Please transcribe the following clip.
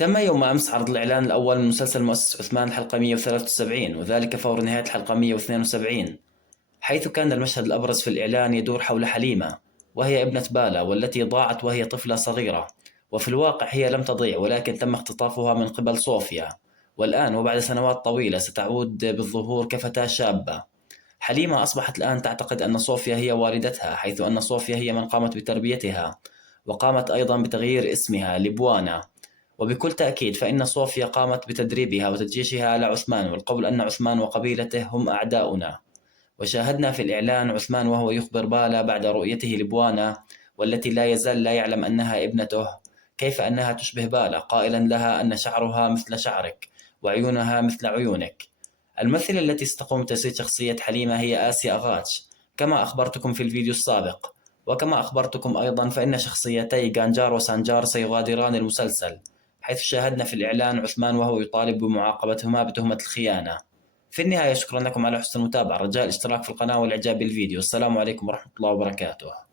تم يوم أمس عرض الإعلان الأول من مسلسل مؤسس عثمان الحلقة 173، وذلك فور نهاية الحلقة 172، حيث كان المشهد الأبرز في الإعلان يدور حول حليمة، وهي ابنة بالا والتي ضاعت وهي طفلة صغيرة. وفي الواقع هي لم تضيع، ولكن تم اختطافها من قبل صوفيا، والآن وبعد سنوات طويلة ستعود بالظهور كفتاة شابة. حليمة أصبحت الآن تعتقد أن صوفيا هي والدتها، حيث أن صوفيا هي من قامت بتربيتها، وقامت أيضا بتغيير اسمها لبوانا. وبكل تأكيد فإن صوفيا قامت بتدريبها وتدجيشها على عثمان، والقول أن عثمان وقبيلته هم أعداؤنا. وشاهدنا في الإعلان عثمان وهو يخبر بالا بعد رؤيته لبوانا، والتي لا يزال لا يعلم أنها ابنته، كيف أنها تشبه بالا، قائلا لها أن شعرها مثل شعرك وعيونها مثل عيونك. الممثلة التي ستقوم بتجسيد شخصية حليمة هي آسيا أغاتش، كما أخبرتكم في الفيديو السابق. وكما أخبرتكم أيضا فإن شخصيتي غانجار وسانجار سيغادران المسلسل، حيث شاهدنا في الإعلان عثمان وهو يطالب بمعاقبتهما بتهمة الخيانة. في النهاية شكرا لكم على حسن المتابعة، رجاء الاشتراك في القناة والإعجاب بالفيديو. السلام عليكم ورحمة الله وبركاته.